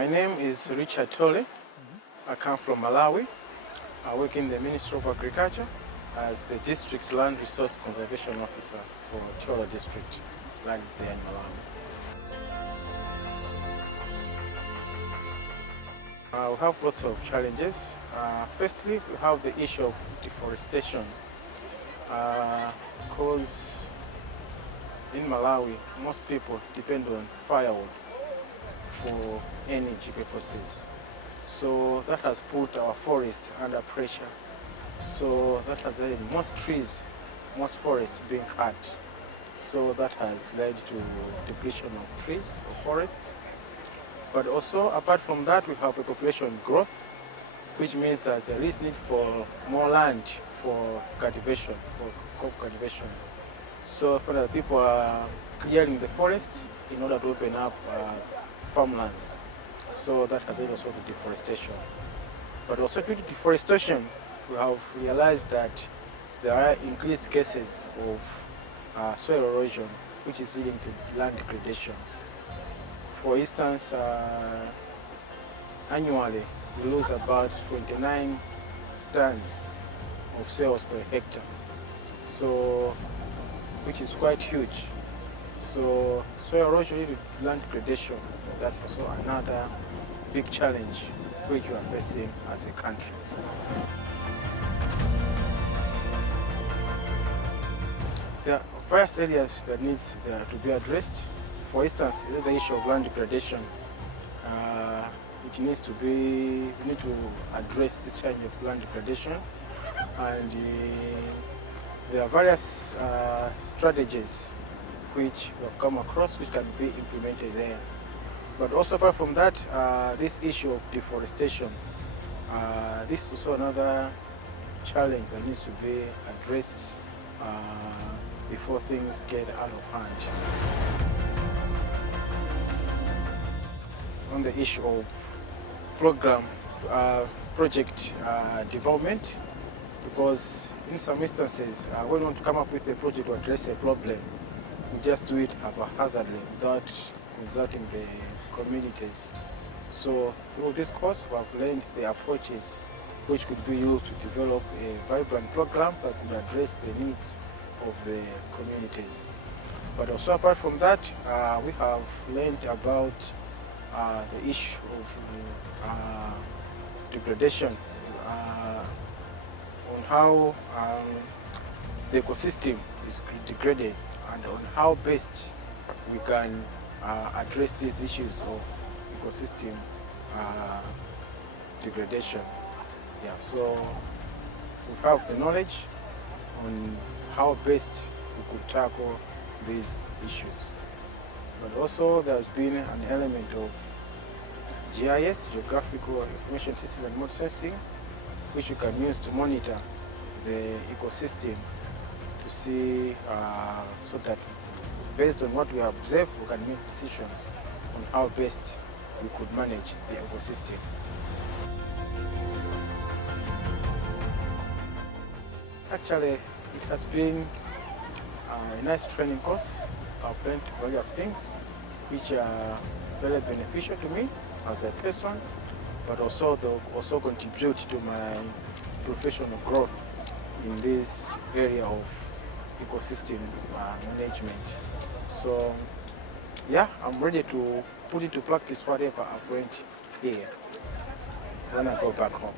My name is Richard Thole. I come from Malawi. I work in the Ministry of Agriculture as the District Land Resource Conservation Officer for Thole District, right there in Malawi. We have lots of challenges. Firstly, we have the issue of deforestation because in Malawi, most people depend on firewood for energy purposes. So that has put our forests under pressure. So that has led most forests being cut. So that has led to depletion of trees, of forests. But also, apart from that, we have a population growth, which means that there is need for more land for cultivation, for crop cultivation. So for the people are clearing the forests in order to open up farmlands. So that has led also to deforestation. But also due to deforestation, we have realized that there are increased cases of soil erosion, which is leading to land degradation. For instance, annually we lose about 29 tons of soils per hectare, so which is quite huge. So soil erosion leads to land degradation. That's also another big challenge which we are facing as a country. There are various areas that needs to be addressed. For instance, the issue of land degradation. We need to address this challenge of land degradation, and there are various strategies which we have come across which can be implemented there. But also apart from that, this issue of deforestation, this is also another challenge that needs to be addressed before things get out of hand. On the issue of project development, because in some instances, when we want to come up with a project to address a problem, we just do it haphazardly without consulting the communities. So through this course, we have learned the approaches which could be used to develop a vibrant program that could address the needs of the communities. But also apart from that, we have learned about the issue of degradation, on how the ecosystem is degraded, and on how best we can address these issues of ecosystem degradation. Yeah, so we have the knowledge on how best we could tackle these issues. But also there's been an element of GIS, Geographical Information Systems and Remote Sensing, which you can use to monitor the ecosystem to see, so that based on what we observe, we can make decisions on how best we could manage the ecosystem. Actually, it has been a nice training course. I've learned various things which are very beneficial to me as a person, but also they'll also contribute to my professional growth in this area of ecosystem management. So yeah, I'm ready to put into practice whatever I've learned here when I go back home.